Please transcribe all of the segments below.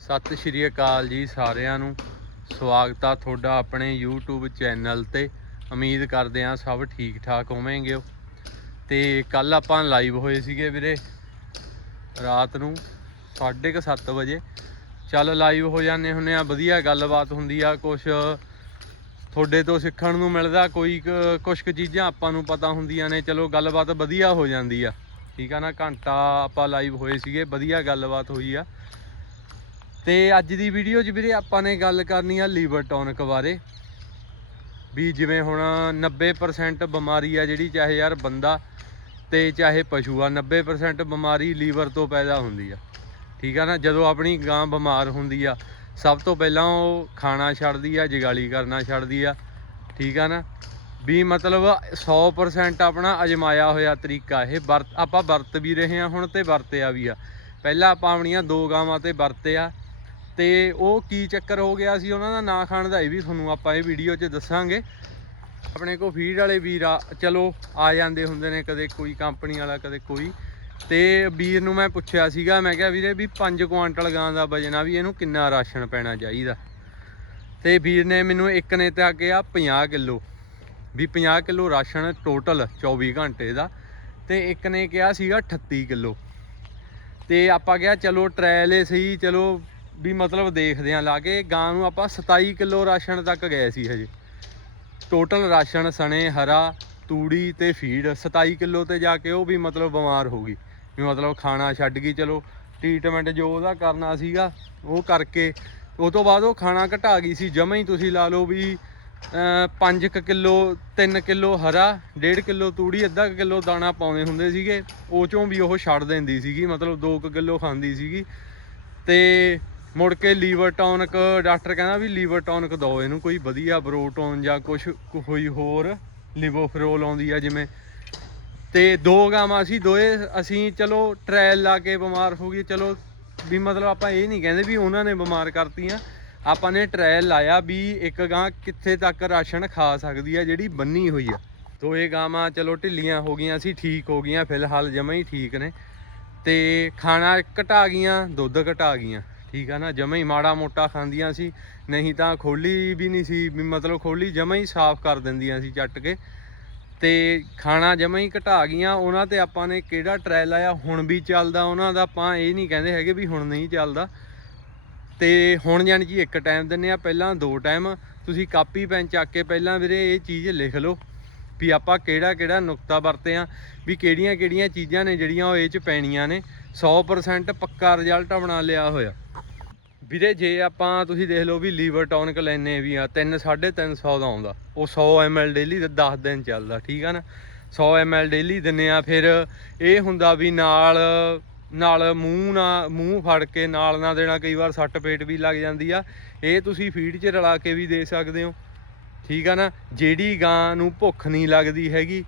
ਸਤਿ ਸ਼੍ਰੀ ਅਕਾਲ ਜੀ ਸਾਰਿਆਂ ਨੂੰ। ਸਵਾਗਤ ਆ ਤੁਹਾਡਾ ਆਪਣੇ YouTube ਚੈਨਲ ਤੇ। ਉਮੀਦ ਕਰਦੇ ਆ ਸਭ ਠੀਕ ਠਾਕ ਹੋਵੋਗੇ ਹੋ। ਤੇ ਕੱਲ ਆਪਾਂ ਲਾਈਵ ਹੋਏ ਸੀਗੇ ਵੀਰੇ, ਰਾਤ ਨੂੰ 7:30 ਵਜੇ। ਚੱਲ ਲਾਈਵ ਹੋ ਜਾਂਦੇ ਹੁੰਨੇ ਆ ਵਧੀਆ ਗੱਲਬਾਤ ਹੁੰਦੀ ਆ ਕੁਝ ਤੁਹਾਡੇ ਤੋਂ ਸਿੱਖਣ ਨੂੰ ਮਿਲਦਾ, ਕੋਈ ਕੁਝ ਕੁ ਚੀਜ਼ਾਂ ਆਪਾਂ ਨੂੰ ਪਤਾ ਹੁੰਦੀਆਂ ਨੇ, ਚਲੋ ਗੱਲਬਾਤ ਵਧੀਆ ਹੋ ਜਾਂਦੀ ਆ। ਠੀਕ ਆ ਨਾ, ਘੰਟਾ ਆਪਾਂ ਲਾਈਵ ਹੋਏ ਸੀਗੇ, ਵਧੀਆ ਗੱਲਬਾਤ ਹੋਈ ਆ। ਤੇ ਅੱਜ ਦੀ ਵੀਡੀਓ 'ਚ ਵੀਰੇ ਆਪਾਂ ਨੇ ਗੱਲ ਕਰਨੀ ਆ ਲੀਵਰ ਟੌਨਿਕ ਬਾਰੇ। ਵੀ ਜਿਵੇਂ ਹੁਣ 90% ਬਿਮਾਰੀ ਆ ਜਿਹੜੀ, ਚਾਹੇ ਯਾਰ ਬੰਦਾ ਤੇ ਚਾਹੇ ਪਸ਼ੂ ਆ 90% ਬਿਮਾਰੀ ਲੀਵਰ ਤੋਂ ਪੈਦਾ ਹੁੰਦੀ ਆ। ਠੀਕ ਆ ਨਾ, ਜਦੋਂ ਆਪਣੀ ਗਾਂ ਬਿਮਾਰ ਹੁੰਦੀ ਆ ਸਭ ਤੋਂ ਪਹਿਲਾਂ ਉਹ ਖਾਣਾ ਛੱਡਦੀ ਆ, ਜਗਾਲੀ ਕਰਨਾ ਛੱਡਦੀ ਆ, ਠੀਕ ਆ ਨਾ? ਵੀ ਮਤਲਬ 100% ਆਪਣਾ ਅਜਮਾਇਆ ਹੋਇਆ ਤਰੀਕਾ ਇਹ, ਵਰਤ, ਆਪਾਂ ਵਰਤ ਵੀ ਰਹੇ ਆ ਹੁਣ ਤੇ ਵਰਤਿਆ ਵੀ ਆ। ਪਹਿਲਾਂ ਆਪਾਂ ਆਪਣੀਆਂ ਦੋ ਗਾਵਾਂ ਤੇ ਵਰਤਿਆ ਤੇ ਉਹ ਕੀ ਚੱਕਰ ਹੋ ਗਿਆ ਸੀ, ਉਹਨਾਂ ਦਾ ਨਾਂ ਖਾਣ ਦਾ ਇਹ ਵੀ ਤੁਹਾਨੂੰ ਆਪਾਂ ਇਹ ਵੀਡੀਓ 'ਚ ਦੱਸਾਂਗੇ। ਆਪਣੇ ਕੋ ਫੀਡ ਵਾਲੇ ਵੀਰ ਆ, ਚਲੋ ਆ ਜਾਂਦੇ ਹੁੰਦੇ ਨੇ ਕਦੇ ਕੋਈ ਕੰਪਨੀ ਵਾਲਾ, ਕਦੇ ਕੋਈ। ਤੇ ਵੀਰ ਨੂੰ ਮੈਂ ਪੁੱਛਿਆ ਸੀਗਾ, ਮੈਂ ਕਿਹਾ ਵੀਰੇ ਵੀ 5 ਕੁਆਂਟਲ ਗਾਂ ਦਾ ਵਜਨ ਆ ਵੀ ਇਹਨੂੰ ਕਿੰਨਾ ਰਾਸ਼ਨ ਪੈਣਾ ਚਾਹੀਦਾ? ਤੇ ਵੀਰ ਨੇ ਮੈਨੂੰ ਇੱਕ ਨੇ ਤਾਂ ਕਿਹਾ 50 ਕਿਲੋ, ਵੀ 50 ਕਿਲੋ ਰਾਸ਼ਨ ਟੋਟਲ 24 ਘੰਟੇ ਦਾ, ਤੇ ਇੱਕ ਨੇ ਕਿਹਾ ਸੀਗਾ 38 ਕਿਲੋ। ਤੇ ਆਪਾਂ ਕਿਹਾ ਚਲੋ ਟ੍ਰਾਇਲ ਏ ਸਹੀ, ਚਲੋ ਵੀ ਮਤਲਬ ਦੇਖਦੇ ਆਂ ਲਾ ਕੇ ਗਾਂ ਨੂੰ ਆਪਾਂ 27 ਕਿਲੋ ਰਾਸ਼ਨ ਤੱਕ ਗਏ ਸੀ ਹਜੇ। ਟੋਟਲ ਰਾਸ਼ਨ ਸਣੇ, ਹਰਾ, ਤੂੜੀ ਤੇ ਫੀਡ 27 ਕਿਲੋ ਤੇ ਜਾ ਕੇ ਉਹ ਵੀ ਮਤਲਬ ਬਿਮਾਰ ਹੋ ਗਈ। ਵੀ ਮਤਲਬ ਖਾਣਾ ਛੱਡ ਗਈ, ਚਲੋ ਟ੍ਰੀਟਮੈਂਟ ਜੋ ਉਹਦਾ ਕਰਨਾ ਸੀਗਾ, ਉਹ ਕਰਕੇ। ਉਹ ਤੋਂ ਬਾਅਦ ਉਹ ਖਾਣਾ ਘਟਾ ਗਈ ਸੀ, ਜਮਾਂ ਹੀ ਤੁਸੀਂ ਲਾ ਲਓ ਵੀ 5 ਕਿਲੋ 3 ਕਿਲੋ ਹਰਾ 1.5 ਕਿਲੋ ਤੂੜੀ, ਅੱਧਾ ਕੁ ਕਿਲੋ ਦਾਣਾ ਪਾਉਂਦੇ ਹੁੰਦੇ ਸੀਗੇ। ਉਹ ਚੋਂ ਵੀ ਉਹ ਛੱਡ ਦਿੰਦੀ ਸੀਗੀ, ਮਤਲਬ 2 ਕਿਲੋ ਖਾਂਦੀ ਸੀਗੀ। ਤੇ ਮੁੜ ਕੇ ਲੀਵਰ ਟੌਨਿਕ, ਡਾਕਟਰ ਕਹਿੰਦਾ ਵੀ ਲੀਵਰ ਟੌਨਿਕ ਦਿਓ, ਇਹਨੂੰ ਕੋਈ ਵਧੀਆ ਬਰੋਟੋਨ ਜਾਂ ਕੁਝ ਕੋਈ ਹੋਰ ਲਿਵੋਫਰੋਲ ਆਉਂਦੀ ਆ, ਜਿਵੇਂ ਤੇ ਦੋ ਗਾਵਾਂ ਸੀ, ਦੋਏ ਅਸੀਂ ਚਲੋ ਟ੍ਰਾਇਲ ਲਾ ਕੇ ਬਿਮਾਰ ਹੋ ਗਈ ਚਲੋ ਵੀ ਮਤਲਬ ਆਪਾਂ ਇਹ ਨਹੀਂ ਕਹਿੰਦੇ ਵੀ ਉਹਨਾਂ ਨੇ ਬਿਮਾਰ ਕਰਤੀਆਂ। ਆਪਾਂ ਨੇ ਟ੍ਰਾਇਲ ਲਾਇਆ ਵੀ ਇੱਕ ਗਾਂ ਕਿੱਥੇ ਤੱਕ ਰਾਸ਼ਨ ਖਾ ਸਕਦੀ ਆ, ਜਿਹੜੀ ਬੰਨੀ ਹੋਈ ਆ। ਦੋਏ ਗਾਵਾਂ ਚਲੋ ਢਿੱਲੀਆਂ ਹੋ ਗਈਆਂ ਸੀ, ਠੀਕ ਹੋ ਗਈਆਂ, ਫਿਲਹਾਲ ਜਮਾਂ ਹੀ ਠੀਕ ਨੇ। ਤੇ ਖਾਣਾ ਘਟਾ ਗਈਆਂ, ਦੁੱਧ ਘਟਾ ਗਈਆਂ, ਠੀਕ ਆ ਨਾ? ਜਮਾਂ ਹੀ ਮਾੜਾ ਮੋਟਾ ਖਾਂਦੀਆਂ ਸੀ, ਨਹੀਂ ਤਾਂ ਖੋਲੀ ਵੀ ਨਹੀਂ ਸੀ, ਵੀ ਮਤਲਬ ਖੋਲੀ ਜਮਾਂ ਹੀ ਸਾਫ਼ ਕਰ ਦਿੰਦੀਆਂ ਸੀ ਚੱਟ ਕੇ। ਤੇ ਖਾਣਾ ਜਮਾਂ ਹੀ ਘਟਾ ਗਈਆਂ, ਉਹਨਾਂ ਤੇ ਆਪਾਂ ਨੇ ਕਿਹੜਾ ਟ੍ਰਾਇਲ ਆਇਆ, ਹੁਣ ਵੀ ਚੱਲਦਾ, ਉਹਨਾਂ ਦਾ ਆਪਾਂ ਇਹ ਨਹੀਂ ਕਹਿੰਦੇ ਹੈਗੇ ਵੀ ਹੁਣ ਨਹੀਂ ਚੱਲਦਾ। ਤੇ ਹੁਣ ਜਾਣੀ ਜੀ ਇੱਕ ਟਾਈਮ ਦਿੰਨੇ ਆ, ਪਹਿਲਾਂ ਦੋ ਟਾਈਮ ਤੁਸੀਂ ਕਾਪੀ ਪੈਨ ਚੱਕ ਕੇ ਪਹਿਲਾਂ ਵੀਰੇ ਇਹ ਚੀਜ਼ ਲਿਖ ਲਓ ਵੀ ਆਪਾਂ ਕਿਹੜਾ ਕਿਹੜਾ ਨੁਕਤਾ ਵਰਤੇ ਆ, ਵੀ ਕਿਹੜੀਆਂ ਕਿਹੜੀਆਂ ਚੀਜ਼ਾਂ ਨੇ ਜਿਹੜੀਆਂ ਉਹ ਇਹ ਚ ਪੈਣੀਆਂ ਨੇ। 100% ਪੱਕਾ ਰਿਜ਼ਲਟ ਬਣਾ ਲਿਆ ਹੋਇਆ। ਵੀਰੇ, ਜੇ ਆਪਾਂ ਤੁਸੀਂ ਦੇਖ ਲਓ ਵੀ ਲੀਵਰ ਟੌਨਿਕ ਲੈਨੇ ਵੀ ਆ 3 350 ਦਾ ਆਉਂਦਾ। ਉਹ 100 ml ਡੇਲੀ ਦੇ 10 ਦਿਨ ਚੱਲਦਾ, ਠੀਕ ਆ ਨਾ? 100 ml ਡੇਲੀ ਦਿੰਨੇ ਆ ਫਿਰ ਇਹ ਹੁੰਦਾ ਵੀ ਨਾਲ ਨਾਲ ਮੂੰਹ ਨਾ, ਮੂੰਹ ਫੜ ਕੇ ਨਾਲ ਨਾ ਦੇਣਾ, ਕਈ ਵਾਰ ਸੱਟ ਪੇਟ ਵੀ ਲੱਗ ਜਾਂਦੀ ਆ। ਇਹ ਤੁਸੀਂ ਫੀਡ 'ਚ ਰਲਾ ਕੇ ਵੀ ਦੇ ਸਕਦੇ ਹੋ, ਠੀਕ ਆ ਨਾ? ਜਿਹੜੀ ਗਾਂ ਨੂੰ ਭੁੱਖ ਨਹੀਂ ਲੱਗਦੀ ਹੈਗੀ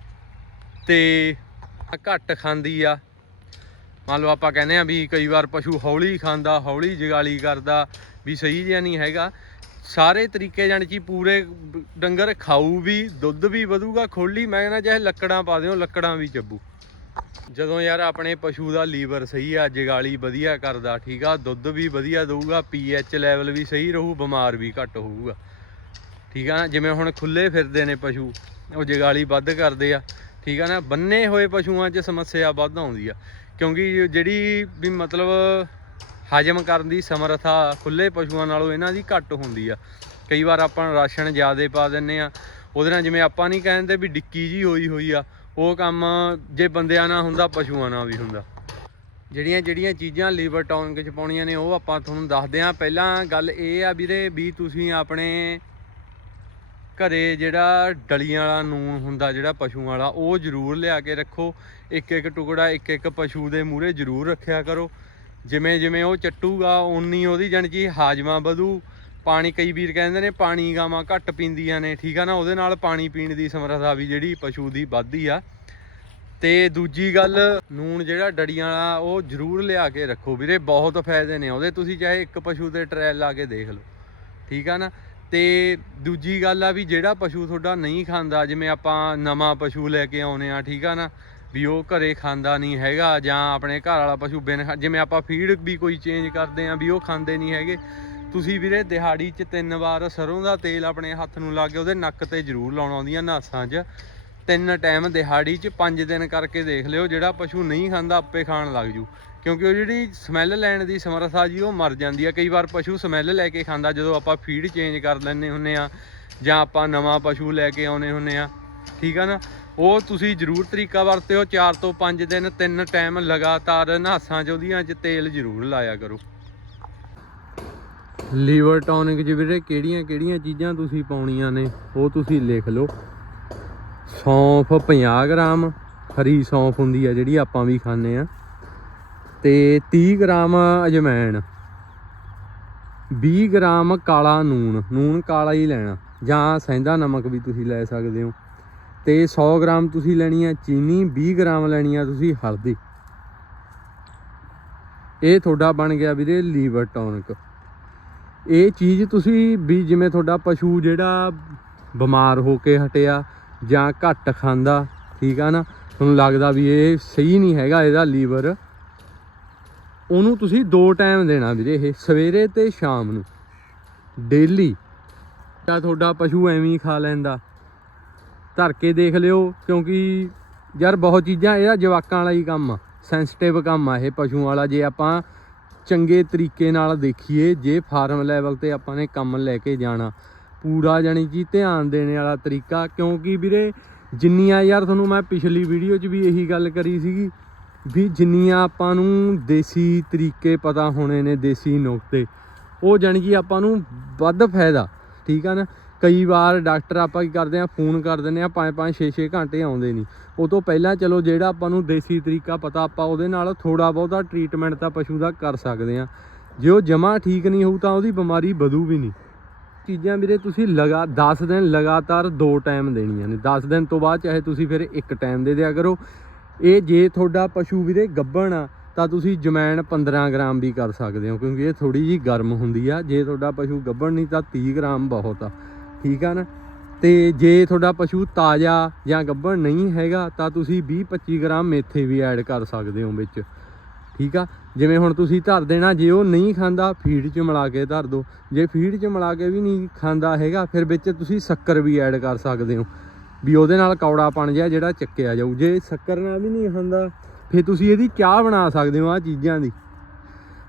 ਤੇ ਘੱਟ ਖਾਂਦੀ ਆ ਮੰਨ ਲਓ ਆਪਾਂ ਕਹਿੰਦੇ ਆ ਵੀ ਕਈ ਵਾਰ ਪਸ਼ੂ ਹੌਲੀ ਖਾਂਦਾ, ਹੌਲੀ ਜਗਾਲੀ ਕਰਦਾ, ਵੀ ਸਹੀ ਜਿਹਾ ਨਹੀਂ ਹੈਗਾ। ਸਾਰੇ ਤਰੀਕੇ ਜਾਣੀ ਕਿ ਪੂਰੇ ਡੰਗਰ ਖਾਊ ਵੀ, ਦੁੱਧ ਵੀ ਵਧੂਗਾ, ਖੋਲੀ, ਮੈਂ ਕਹਿੰਦਾ ਚਾਹੇ ਲੱਕੜਾਂ ਪਾ ਦਿਓ, ਲੱਕੜਾਂ ਵੀ ਚੱਬੂ। ਜਦੋਂ ਯਾਰ ਆਪਣੇ ਪਸ਼ੂ ਦਾ ਲੀਵਰ ਸਹੀ ਆ, ਜਗਾਲੀ ਵਧੀਆ ਕਰਦਾ, ਠੀਕ ਆ, ਦੁੱਧ ਵੀ ਵਧੀਆ ਦਊਗਾ ਪੀਐਚ ਲੈਵਲ ਵੀ ਸਹੀ ਰਹੂ, ਬਿਮਾਰ ਵੀ ਘੱਟ ਹੋਊਗਾ। ਠੀਕ ਆ ਨਾ, ਜਿਵੇਂ ਹੁਣ ਖੁੱਲੇ ਫਿਰਦੇ ਨੇ ਪਸ਼ੂ, ਉਹ ਜਗਾਲੀ ਵੱਧ ਕਰਦੇ ਆ। ਠੀਕ ਆ ਨਾ, ਬੰਨੇ ਹੋਏ ਪਸ਼ੂਆਂ 'ਚ ਸਮੱਸਿਆ ਵੱਧ ਆਉਂਦੀ ਆ। ਕਿਉਂਕਿ ਜਿਹੜੀ ਵੀ ਮਤਲਬ ਹਜਮ ਕਰਨ ਦੀ ਸਮਰੱਥਾ ਖੁੱਲੇ ਪਸ਼ੂਆਂ ਨਾਲੋਂ ਇਹਨਾਂ ਦੀ ਘੱਟ ਹੁੰਦੀ ਆ। ਕਈ ਵਾਰ ਆਪਾਂ ਰਾਸ਼ਨ ਜ਼ਿਆਦਾ ਪਾ ਦਿੰਨੇ ਆ। ਉਹਦੇ ਨਾਲ ਜਿਵੇਂ ਆਪਾਂ ਨਹੀਂ ਕਹਿੰਦੇ ਵੀ ਡਿੱਕੀ ਜੀ ਹੋਈ ਹੋਈ ਆ, ਉਹ ਕੰਮ ਜੇ ਬੰਦਿਆਂ ਨਾਲ ਹੁੰਦਾ, ਪਸ਼ੂਆਂ ਨਾਲ ਵੀ ਹੁੰਦਾ। ਜਿਹੜੀਆਂ ਜਿਹੜੀਆਂ ਚੀਜ਼ਾਂ ਲੀਵਰ ਟੌਨਿਕ ਚ ਪਾਉਣੀਆਂ ਨੇ, ਉਹ ਆਪਾਂ ਤੁਹਾਨੂੰ ਦੱਸਦੇ ਆ। ਪਹਿਲਾਂ ਗੱਲ ਇਹ ਆ ਵੀਰੇ ਵੀ ਤੁਸੀਂ ਆਪਣੇ ਘਰੇ ਜਿਹੜਾ ਡਲੀਆਂ ਵਾਲਾ ਨੂਨ ਹੁੰਦਾ, ਜਿਹੜਾ ਪਸ਼ੂਆਂ ਵਾਲਾ, ਉਹ ਜ਼ਰੂਰ ਲਿਆ ਕੇ ਰੱਖੋ। ਇੱਕ ਇੱਕ ਟੁਕੜਾ, ਇੱਕ ਇੱਕ ਪਸ਼ੂ ਦੇ ਮੂਹਰੇ ਜ਼ਰੂਰ ਰੱਖਿਆ ਕਰੋ। ਜਿਵੇਂ ਜਿਵੇਂ ਉਹ ਚੱਟੂਗਾ, ਓਨੀ ਉਹਦੀ ਜਾਣੀ ਕਿ ਹਾਜਮਾ ਵਧੂ। ਪਾਣੀ, ਕਈ ਵੀਰ ਕਹਿੰਦੇ ਨੇ ਪਾਣੀ ਗਾਵਾਂ ਘੱਟ ਪੀਂਦੀਆਂ ਨੇ। ਠੀਕ ਆ ਨਾ, ਉਹਦੇ ਨਾਲ ਪਾਣੀ ਪੀਣ ਦੀ ਸਮਰੱਥਾ ਵੀ ਜਿਹੜੀ ਪਸ਼ੂ ਦੀ ਵੱਧਦੀ ਆ। ਤੇ ਦੂਜੀ ਗੱਲ ਨੂਣ ਜਿਹੜਾ ਡੜੀਆਂ ਵਾਲਾ, ਉਹ ਜ਼ਰੂਰ ਲਿਆ ਕੇ ਰੱਖੋ ਵੀਰੇ। ਬਹੁਤ ਫਾਇਦੇ ਨੇ ਉਹਦੇ। ਤੁਸੀਂ ਚਾਹੇ ਇੱਕ ਪਸ਼ੂ ਦੇ ਟ੍ਰਾਇਲ ਲਾ ਕੇ ਦੇਖ ਲਓ। ਠੀਕ ਆ ਨਾ? ਤੇ ਦੂਜੀ ਗੱਲ ਆ ਵੀ ਜਿਹੜਾ ਪਸ਼ੂ ਤੁਹਾਡਾ ਨਹੀਂ ਖਾਂਦਾ, ਜਿਵੇਂ ਆਪਾਂ ਨਵਾਂ ਪਸ਼ੂ ਲੈ ਕੇ ਆਉਨੇ ਆ, ਠੀਕ ਆ ਨਾ? ਵੀ ਉਹ ਘਰੇ ਖਾਂਦਾ ਨਹੀਂ ਹੈਗਾ ਜਾਂ ਆਪਣੇ ਘਰ ਵਾਲਾ ਪਸ਼ੂ ਬਿਨ ਜਿਵੇਂ ਆਪਾਂ ਫੀਡ ਵੀ ਕੋਈ ਚੇਂਜ ਕਰਦੇ ਆ ਵੀ ਉਹ ਖਾਂਦੇ ਨਹੀਂ ਹੈਗੇ। ਤੁਸੀਂ ਵੀਰੇ ਦਿਹਾੜੀ 'ਚ ਤਿੰਨ ਵਾਰ ਸਰੋਂ ਦਾ ਤੇਲ ਆਪਣੇ ਹੱਥ ਨੂੰ ਲਾ ਕੇ ਉਹਦੇ ਨੱਕ ਤੇ ਜ਼ਰੂਰ ਲਾਉਣਾ ਆਉਂਦੀਆਂ ਨਾਸਾਂ 'ਚ। ਤਿੰਨ ਟਾਈਮ ਦਿਹਾੜੀ 'ਚ ਪੰਜ ਦਿਨ ਕਰਕੇ ਦੇਖ ਲਿਓ, ਜਿਹੜਾ ਪਸ਼ੂ ਨਹੀਂ ਖਾਂਦਾ ਆਪੇ ਖਾਣ ਲੱਗ ਜੂ। ਕਿਉਂਕਿ ਉਹ ਜਿਹੜੀ ਸਮੈਲ ਲੈਣ ਦੀ ਸਮਰੱਥਾ ਜੀ, ਉਹ ਮਰ ਜਾਂਦੀ ਆ। ਕਈ ਵਾਰ ਪਸ਼ੂ ਸਮੈਲ ਲੈ ਕੇ ਖਾਂਦਾ, ਜਦੋਂ ਆਪਾਂ ਫੀਡ ਚੇਂਜ ਕਰ ਲੈਂਦੇ ਹੁੰਨੇ ਆ, ਜਾਂ ਆਪਾਂ ਨਵਾਂ ਪਸ਼ੂ ਲੈ ਕੇ ਆਉਨੇ ਹੁੰਨੇ ਆ। ਠੀਕ ਆ ਨਾ? ਉਹ ਤੁਸੀਂ ਜ਼ਰੂਰ ਤਰੀਕਾ ਵਰਤਿਓ 4 ਤੋਂ 5 ਦਿਨ, ਤਿੰਨ ਟਾਈਮ ਲਗਾਤਾਰ ਨਹਾਸਾਂ 'ਚ, ਉਹਦੀਆਂ 'ਚ ਤੇਲ ਜ਼ਰੂਰ ਲਾਇਆ ਕਰੋ। ਲੀਵਰ ਟੌਨਿਕ 'ਚ ਵੀਰੇ, ਕਿਹੜੀਆਂ ਕਿਹੜੀਆਂ ਚੀਜ਼ਾਂ ਤੁਸੀਂ ਪਾਉਣੀਆਂ ਨੇ, ਉਹ ਤੁਸੀਂ ਲਿਖ ਲਓ। ਸੌਂਫ 50 ਗ੍ਰਾਮ, ਹਰੀ ਸੌਂਫ ਹੁੰਦੀ ਆ ਜਿਹੜੀ ਆਪਾਂ ਵੀ ਖਾਂਦੇ ਆ। ਤੇ 30 ਗ੍ਰਾਮ ਅਜਮੈਣ 20 ਗ੍ਰਾਮ ਕਾਲਾ ਨੂਣ ਨੂਣ ਕਾਲਾ ਹੀ ਲੈਣਾ, ਜਾਂ ਸੈਂਦਾ ਨਮਕ ਵੀ ਤੁਸੀਂ ਲੈ ਸਕਦੇ ਹੋ। ਤੇ 100 ਗ੍ਰਾਮ ਤੁਸੀਂ ਲੈਣੀ ਆ ਚੀਨੀ 20 ਗ੍ਰਾਮ ਲੈਣੀ ਆ ਤੁਸੀਂ ਹਲਦੀ। ਇਹ ਤੁਹਾਡਾ ਬਣ ਗਿਆ ਵੀਰੇ ਲੀਵਰ ਟੌਨਿਕ। ਇਹ ਚੀਜ਼ ਤੁਸੀਂ ਵੀ ਜਿਵੇਂ ਤੁਹਾਡਾ ਪਸ਼ੂ ਜਿਹੜਾ ਬਿਮਾਰ ਹੋ ਕੇ ਹਟਿਆ ਜਾਂ ਘੱਟ ਖਾਂਦਾ, ਠੀਕ ਆ ਨਾ? ਤੁਹਾਨੂੰ ਲੱਗਦਾ ਵੀ ਇਹ ਸਹੀ ਨਹੀਂ ਹੈਗਾ ਇਹਦਾ ਲੀਵਰ। ਉਹਨੂੰ ਤੁਸੀਂ ਦੋ ਟਾਈਮ ਦੇਣਾ ਵੀਰੇ ਇਹ, ਸਵੇਰੇ ਤੇ ਸ਼ਾਮ ਨੂੰ। ਡੇਲੀ ਤਾਂ ਤੁਹਾਡਾ ਪਸ਼ੂ ਐਵੇਂ ਹੀ ਖਾ ਲੈਂਦਾ। ਧਰ ਕੇ ਦੇਖ ਲਿਓ, ਕਿਉਂਕਿ ਯਾਰ ਬਹੁਤ ਚੀਜ਼ਾਂ ਇਹਦਾ ਜਵਾਕਾਂ ਵਾਲਾ ਹੀ ਕੰਮ ਆ। ਸੈਂਸਿਟਿਵ ਕੰਮ ਆ ਇਹ ਪਸ਼ੂਆਂ ਵਾਲਾ, ਜੇ ਆਪਾਂ ਚੰਗੇ ਤਰੀਕੇ ਨਾਲ ਦੇਖੀਏ, ਜੇ ਫਾਰਮ ਲੈਵਲ ਤੇ ਆਪਾਂ ਨੇ ਕੰਮ ਲੈ ਕੇ ਜਾਣਾ। ਪੂਰਾ ਜਾਣੀ ਕਿ ਧਿਆਨ ਦੇਣ ਵਾਲਾ ਤਰੀਕਾ, ਕਿਉਂਕਿ ਵੀਰੇ ਜਿੰਨੀਆਂ ਯਾਰ ਤੁਹਾਨੂੰ ਮੈਂ ਪਿਛਲੀ ਵੀਡੀਓ 'ਚ ਵੀ ਇਹੀ ਗੱਲ ਕਰੀ ਸੀਗੀ ਵੀ ਜਿੰਨੀਆਂ ਆਪਾਂ ਨੂੰ ਦੇਸੀ ਤਰੀਕੇ ਪਤਾ ਹੋਣੇ ਨੇ, ਦੇਸੀ ਨੁਕਤੇ, ਉਹ ਜਾਣੀ ਕਿ ਆਪਾਂ ਨੂੰ ਵੱਧ ਫਾਇਦਾ, ਠੀਕ ਆ ਨਾ? ਕਈ ਵਾਰ ਡਾਕਟਰ ਆਪਾਂ ਕੀ ਕਰਦੇ ਆ, ਫੋਨ ਕਰ ਦਿੰਦੇ ਆ 5-5 6-6 ਘੰਟੇ ਆਉਂਦੇ ਨਹੀਂ ਉਹ ਤੋਂ ਪਹਿਲਾਂ ਚਲੋ ਜਿਹੜਾ ਆਪਾਂ ਨੂੰ ਦੇਸੀ ਤਰੀਕਾ ਪਤਾ, ਆਪਾਂ ਉਹਦੇ ਨਾਲ ਥੋੜਾ ਬਹੁਤਾ ਟ੍ਰੀਟਮੈਂਟ ਤਾਂ ਪਸ਼ੂ ਦਾ ਕਰ ਸਕਦੇ ਆ। ਜੇ ਉਹ ਜਮਾ ਠੀਕ ਨਹੀਂ ਹੋਊ ਤਾਂ ਉਹਦੀ ਬਿਮਾਰੀ ਵਧੂ ਵੀ ਨਹੀਂ। ਚੀਜ਼ਾਂ ਵੀਰੇ ਤੁਸੀਂ ਲਗਾ 10 ਦਿਨ ਲਗਾਤਾਰ ਦੋ ਟਾਈਮ ਦੇਣੀਆਂ ਨੇ। 10 ਦਿਨ ਤੋਂ ਬਾਅਦ ਚਾਹੇ ਤੁਸੀਂ ਫਿਰ ਇੱਕ ਟਾਈਮ ਦੇ ਦਿਆ ਕਰੋ। ਇਹ ਜੇ ਤੁਹਾਡਾ ਪਸ਼ੂ ਵੀਰੇ ਗੱਬਣ ਆ, ਤਾਂ ਤੁਸੀਂ ਜਮੈਣ 15 ਗ੍ਰਾਮ ਵੀ ਕਰ ਸਕਦੇ ਹੋ, ਕਿਉਂਕਿ ਇਹ ਥੋੜੀ ਜੀ ਗਰਮ ਹੁੰਦੀ ਆ। ਜੇ ਤੁਹਾਡਾ ਪਸ਼ੂ ਗੱਬਣ ਨਹੀਂ, ਤਾਂ 30 ਗ੍ਰਾਮ ਬਹੁਤ ਆ। ਠੀਕ ਆ ਨਾ? ਤੇ ਜੇ ਤੁਹਾਡਾ ਪਸ਼ੂ ਤਾਜ਼ਾ ਜਾਂ ਗੱਬਣ ਨਹੀਂ ਹੈਗਾ, ਤਾਂ ਤੁਸੀਂ 20-25 ਗ੍ਰਾਮ ਮੇਥੇ ਵੀ ਐਡ ਕਰ ਸਕਦੇ ਹੋ ਵਿੱਚ। ਠੀਕ ਆ? ਜਿਵੇਂ ਹੁਣ ਤੁਸੀਂ ਧਰ ਦੇਣਾ, ਜੇ ਉਹ ਨਹੀਂ ਖਾਂਦਾ, ਫੀਡ 'ਚ ਮਿਲਾ ਕੇ ਧਰ ਦਿਓ ਜੇ ਫੀਡ 'ਚ ਮਿਲਾ ਕੇ ਵੀ ਨਹੀਂ ਖਾਂਦਾ ਹੈਗਾ, ਫਿਰ ਵਿੱਚ ਤੁਸੀਂ ਸ਼ੱਕਰ ਵੀ ਐਡ ਕਰ ਸਕਦੇ ਹੋ। ਵੀ ਉਹਦੇ ਨਾਲ ਕੌੜਾਪਣ ਜਿਹਾ ਜਿਹੜਾ ਚੱਕਿਆ ਜਾਊ। ਜੇ ਸ਼ੱਕਰ ਨਾਲ ਵੀ ਨਹੀਂ ਖਾਂਦਾ ਫਿਰ ਤੁਸੀਂ ਇਹਦੀ ਚਾਹ ਬਣਾ ਸਕਦੇ ਹੋ ਆ ਚੀਜ਼ਾਂ ਦੀ।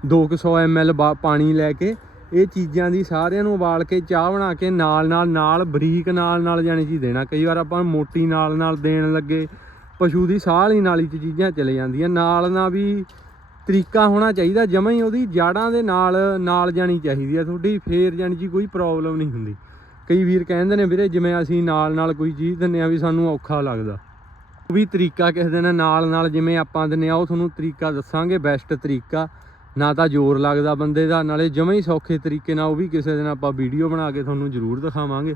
200 ml ਬਾ- ਪਾਣੀ ਲੈ ਕੇ ਇਹ ਚੀਜ਼ਾਂ ਦੀ ਸਾਰਿਆਂ ਨੂੰ ਉਬਾਲ ਕੇ ਚਾਹ ਬਣਾ ਕੇ ਨਾਲ ਨਾਲ ਨਾਲ ਬਰੀਕ ਨਾਲ ਨਾਲ ਜਾਣੀ ਚੀ ਦੇਣਾ। ਕਈ ਵਾਰ ਆਪਾਂ ਮੋਟੀ ਨਾਲ ਨਾਲ ਦੇਣ ਲੱਗੇ, ਪਸ਼ੂ ਦੀ ਸਾਹ ਵਾਲੀ ਨਾਲੀ 'ਚ ਚੀਜ਼ਾਂ ਚਲੇ ਜਾਂਦੀਆਂ। ਨਾਲ ਨਾਲ ਵੀ ਤਰੀਕਾ ਹੋਣਾ ਚਾਹੀਦਾ, ਜਮਾਂ ਹੀ ਉਹਦੀ ਜੜਾਂ ਦੇ ਨਾਲ ਨਾਲ ਜਾਣੀ ਚਾਹੀਦੀ ਆ। ਤੁਹਾਡੀ ਫੇਰ ਜਾਣੀ ਜੀ ਕੋਈ ਪ੍ਰੋਬਲਮ ਨਹੀਂ ਹੁੰਦੀ। ਕਈ ਵੀਰ ਕਹਿੰਦੇ ਨੇ ਵੀਰੇ ਜਿਵੇਂ ਅਸੀਂ ਨਾਲ ਨਾਲ ਕੋਈ ਚੀਜ਼ ਦਿੰਨੇ ਆ ਵੀ ਸਾਨੂੰ ਔਖਾ ਲੱਗਦਾ। ਉਹ ਵੀ ਤਰੀਕਾ ਕਿਸੇ ਦਿਨ ਨਾਲ ਨਾਲ ਜਿਵੇਂ ਆਪਾਂ ਦਿੰਨੇ ਆ ਉਹ ਤੁਹਾਨੂੰ ਤਰੀਕਾ ਦੱਸਾਂਗੇ ਬੈਸਟ ਤਰੀਕਾ। ਨਾ ਤਾਂ ਜ਼ੋਰ ਲੱਗਦਾ ਬੰਦੇ ਦਾ, ਨਾਲੇ ਜਮਾਂ ਹੀ ਸੌਖੇ ਤਰੀਕੇ ਨਾਲ ਉਹ ਵੀ ਕਿਸੇ ਦਿਨ ਆਪਾਂ ਵੀਡੀਓ ਬਣਾ ਕੇ ਤੁਹਾਨੂੰ ਜ਼ਰੂਰ ਦਿਖਾਵਾਂਗੇ।